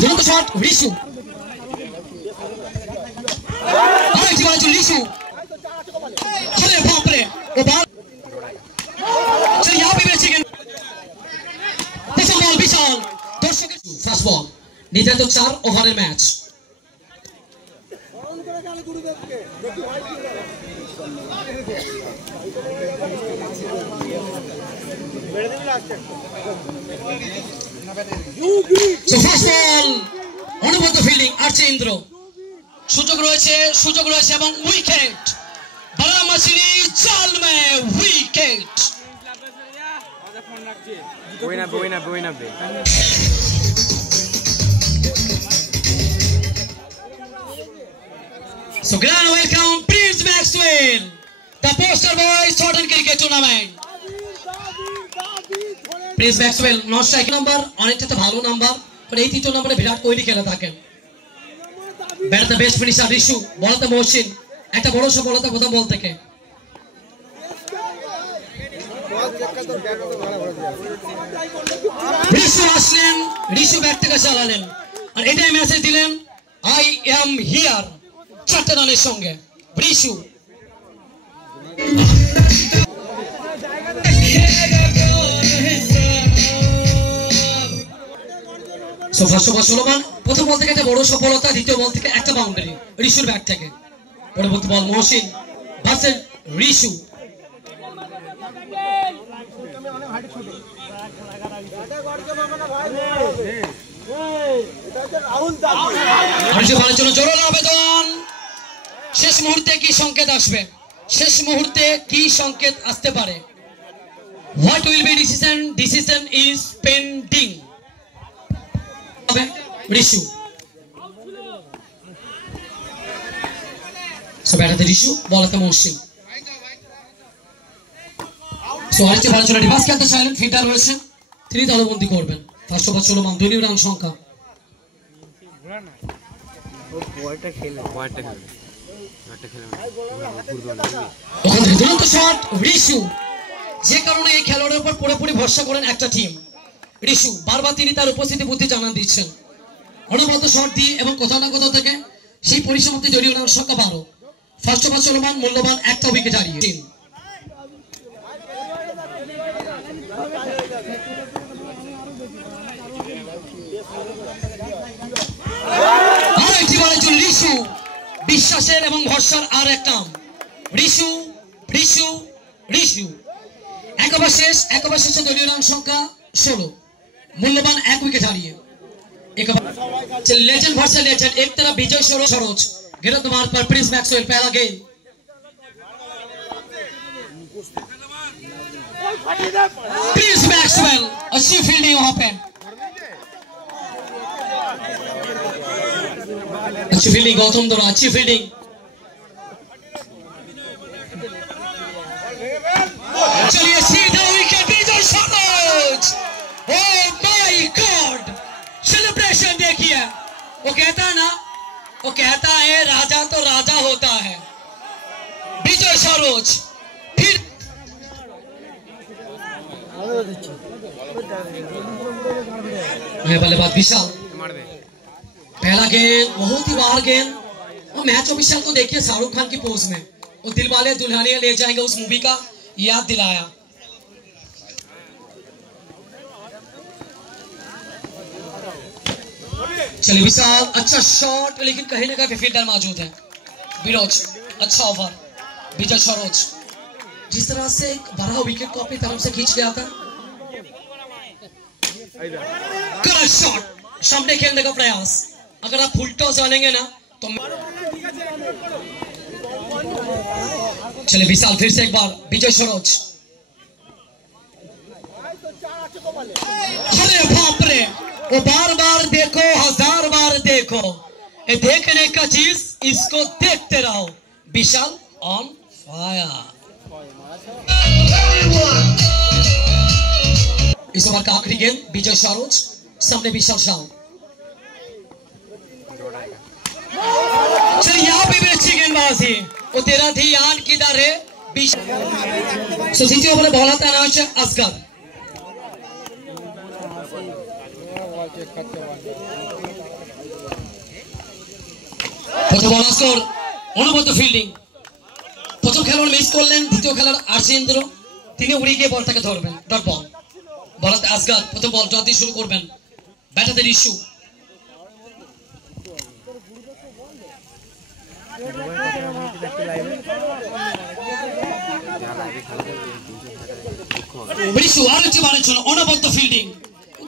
দুরন্ত শট রিশু আরেকটি বল চলে রিশু আরে বাপ রে ও বল চল यहाँ पे বেঁচে প্রথম বল বিশাল দর্শকের ফার্স্ট বল নির্ধারিত 4 ওভারের ম্যাচ So first ball অনুবদ্ধ ফিল্ডিং আর্চেন্দ্র সুযোগ রয়েছে এবং উইকেট বড়া মাছলি জাল মে উইকেট বইনা So grand welcome Prince Maxwell, the poster boy Southern Cricket Tournament. Prince Maxwell non strike number অনেকটা ভালো নাম্বার মানে এই তৃতীয় নম্বরে বিরাট কোহলি খেলে থাকেন bat the best finisher Rishu বলতে মহসিন একটা বড় সফলতা প্রথম বল থেকে রিশু আসলেন রিশু ব্যাট থেকে চালালেন আর এটাই মেসেজ দিলেন আই অ্যাম হিয়ার চারটে রানের সঙ্গে Rishu So first of all Solomon প্রথম বল থেকে একটা বড় সফলতা দ্বিতীয় বল থেকে একটা বাউন্ডারি রিশুর ব্যাট থেকে পরবর্তী বল মহসিন ভার্সেস রিশু রিশু বলের জন্য জোরালো আবেদন শেষ মুহূর্তে কি সংকেত আসতে পারে What will be decision is pending Rishu so ব্যাটাতে রিশু বলাতে মহসিন সো আরেকটি ভালো চলে রিভার্স খেলতে চাইলেন ফিল্ডার রয়েছে তিনি দলবন্দি করবেন ফার্স্ট ওভার সোলোমান দুই রান সংখ্যা ওখানে দুরন্ত শট রিশু যে কারণে এই খেলোয়াড়ের উপর পুরোপুরি ভরসা করেন একটা টিম রিশু বারবার তিনি তার উপস্থিতি বুদ্ধি জানান দিচ্ছেন অনবরত শট দিয়ে এবং কোথাও না কোথাও থেকে সেই পরিসমাপ্তি জড়িয়ে নেওয়ার সংখ্যা 12 ফার্স্ট ওভার চলমান মূল্যবান একটা উইকেট হারিয়ে আরেকটি বলের জন্য রিশু বিশ্বাসের এবং ভরসার আর এক নাম রিশু রিশু রিশু এক ওভার শেষে দলীয় রান সংখ্যা 16 मूल्यवान एक विकेट हारिए लेजेंड वर्सेस लेजेंड एक तरफ विजय सरोज गिरफ्त मार पर प्रिंस मैक्सवेल पहला गेंद प्रिंस मैक्सवेल अच्छी फील्डिंग वहां पे अच्छी फील्डिंग गौतम दोनों अच्छी फील्डिंग चलिए सीधा wicket Vijay Saroj Oh my God! Celebration देखिए वो कहता है राजा तो राजा होता है विजय सरोज फिर बल्लेबाज विशाल पहला गेंद बहुत ही बाहर गेंद और मैच विशाल को देखिए शाहरुख खान की पोज में वो दिल वाले दुल्हनिया ले जाएंगे उस मूवी का याद दिलाया चलिए विशाल अच्छा शॉट लेकिन कहीं ना कहीं फील्डर मौजूद है बिरोज अच्छा ओवर विजय सरोज जिस तरह से एक बड़ा विकेट को अपनी तरफ से खींच गया था करेक्ट शॉट सामने खेलने का प्रयास अगर आप फुल टॉस डालेंगे ना तो चलिए विशाल फिर से एक बार विजय सरोज अरे बाप रे वो बार बार देखो हजार बार देखो ये देखने का चीज इसको देखते रहो विशाल ऑन फायर इस ओवर का आखिरी गेंद विजय सरोज सामने विशाल शाह चल यहाँ पे भी अच्छी गेंदबाजी वो तेरा ध्यान किधर है सुशील ओवर बॉल आता है असगर প্রথম বল স্কোর, অনবদ্য ফিল্ডিং। প্রথম খেলোয়াড় মিস করলেন, দ্বিতীয় খেলোয়াড় আর্যেন্দ্র, তিনি উড়ে গিয়ে বলটাকে ধরবেন। Dot ball. বলাতে আসগার প্রথম বল ডট দিয়ে শুরু করবেন। ব্যাটাতে রিশু। রিশু আর একটি বারের জন্য অনবদ্য ফিল্ডিং।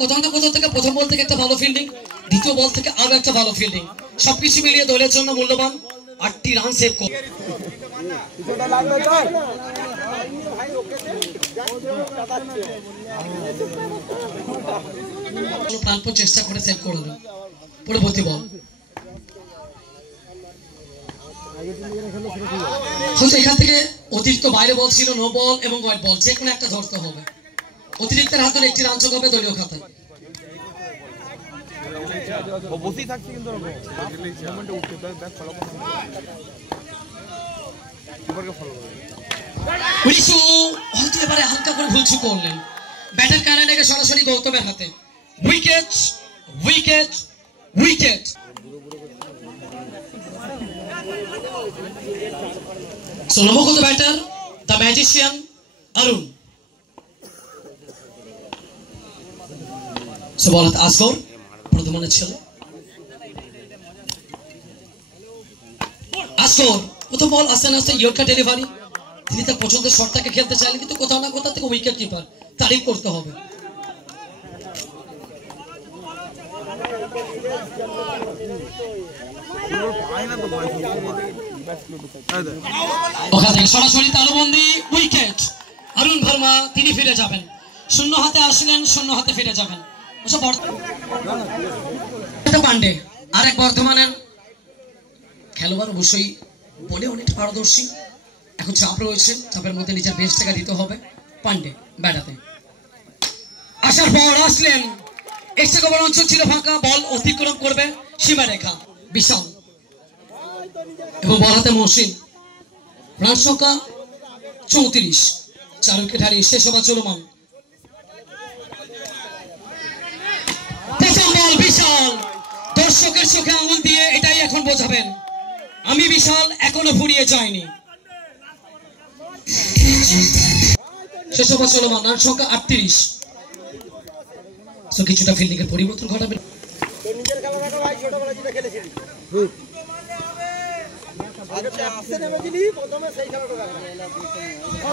কোথাও না কোথাও থেকে প্রথম বল থেকে একটা ভালো ফিল্ডিং, দ্বিতীয় বল থেকে আরো একটা ভালো ফিল্ডিং, সবকিছু মিলিয়ে দলের জন্য মূল্যবান 8টি রান সেভ করে। প্রাণপণ চেষ্টা করে সেভ করলেন। পরবর্তী বল এখান থেকে অতিরিক্ত বাইরে বল ছিল, নো বল এবং হোয়াইট বল, যে কোনো একটা ধরতে হবে। অতিরিক্তের হাতে একটি রান যোগ হবে দলীয় খাতায়। হয়তো এবারে হালকা করে ভুল চুক করলেন। ব্যাটার কানাডাকে সরাসরি গৌতমের হাতে। Wicket wicket wicket. নবগত ব্যাটার দ্য ম্যাজিশিয়ান অরুণ। বলত আসগর প্রথমানের ছিল। আসগর প্রথম বল আস্তে আস্তে ইয়র্কার ডেলিভারি। তিনি তার পছন্দের শটটাকে খেলতে চাইলেন, কিন্তু কোথাও না কোথাও থেকে উইকেট কিপার তারিফ করতে হবে। ওখান থেকে সরাসরি তালুবন্দি উইকেট। অরুণ ভার্মা তিনি ফিরে যাবেন, শূন্য হাতে আসলেন, শূন্য হাতে ফিরে যাবেন। পান্ডে আরেক বর্ধমানের খেলোয়াড়, অবশ্যই বলে অনেক পারদর্শী। এখন চাপ রয়েছে, চাপের মধ্যে নিজের বেস্টটাকে দিতে হবে। পান্ডে ব্যাটাতে আসার পর আসলেন, এক্সট্রা কভার অঞ্চল ছিল ফাঁকা, বল অতিক্রম করবে সীমারেখা। বিশাল এবং বল হাতে মহসিন। রান সংখ্যা 34, 4 উইকেট হারিয়ে শেষ ওভার চলমান। প্রথম বল বিশাল। দর্শকের চোখে আঙুল দিয়ে এটাই এখন বোঝাবেন, আমি বিশাল এখনো ফুরিয়ে যায়নি। শেষ ওভার চলমান, রান সংখ্যা 38। কিছুটা ফিল্ডিং এর পরিবর্তন ঘটাবে।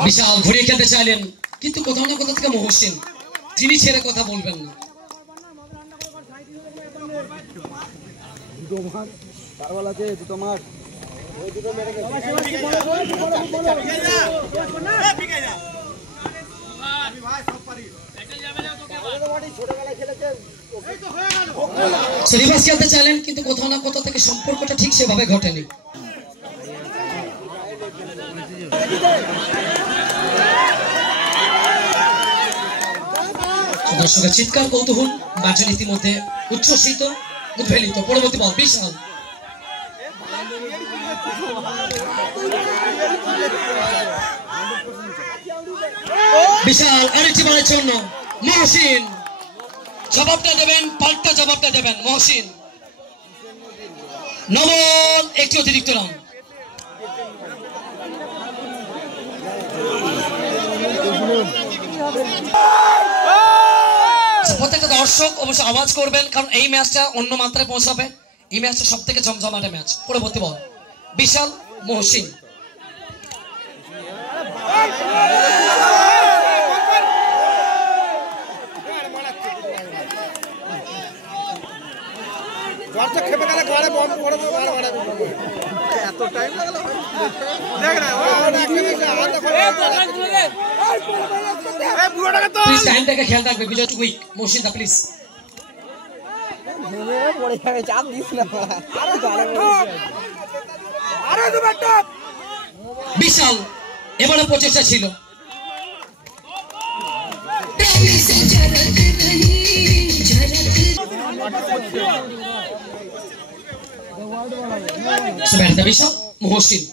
বিশাল ঘুরিয়ে খেলতে চাইলেন, কিন্তু কোথাও না কোথাও থেকে মহসিন তিনি ছেড়ে কথা বলবেন না। রিভার্স খেলতে চাইলেন, কিন্তু কোথাও না কোথাও থেকে সম্পর্কটা ঠিক সেভাবে ঘটেনি। দর্শকের চিৎকার, কৌতূহল, ম্যাচের ইতিমধ্যে উচ্ছ্বসিত, উদ্বেলিত। পরবর্তী বল বিশাল। বিশাল আরেকটি বলের জন্য মহসিন জবাবটা দেবেন, পাল্টা জবাবটা দেবেন মহসিন। নবল একটি অতিরিক্ত রান। প্রত্যেকটা দর্শক অবশ্যই আওয়াজ করবেন, কারণ এই ম্যাচটা অন্য মাত্রায় পৌঁছাবে। এই ম্যাচটা সব থেকে জমজমাটে ম্যাচ। পরবর্তী বল বিশাল, মহসিন। খেয়াল রাখবে বিজয় উইক মহসিন প্লিজ। বিশাল এবারে প্রচেষ্টা ছিল। বিশাল মহসিন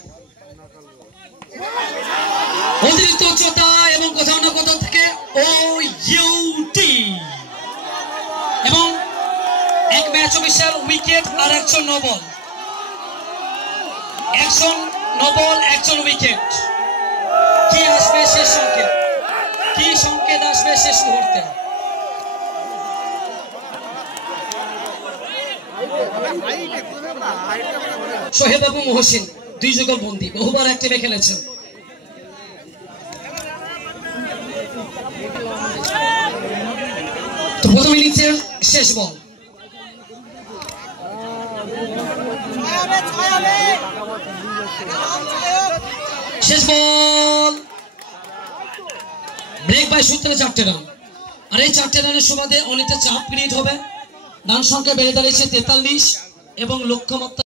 অতিরিক্ত উচ্চতা এবং কোথাও না কোথাও থেকে ও ইউটি এবং ম্যাচ অফিসিয়াল উইকেট আর একজন নো বল, একজন নো বল, একজন উইকেট। কি আসবে শেষ সংকেত, কি সংকেত আসবে শেষ মুহূর্তে? সোহেব এবং মহসিন দুই যুগল বন্দী, বহুবার এক টিমে খেলেছেন। তো প্রথম ইনিংসের শেষ বল, শেষ বল, ব্রেক বাই সূত্রে 4টে রান। আর এই 4টে রানের সুবাদে অনেকটা চাপ ক্রিয়েট হবে। রান সংখ্যা বেড়ে দাঁড়িয়েছে 43 এবং লক্ষ্যমাত্রা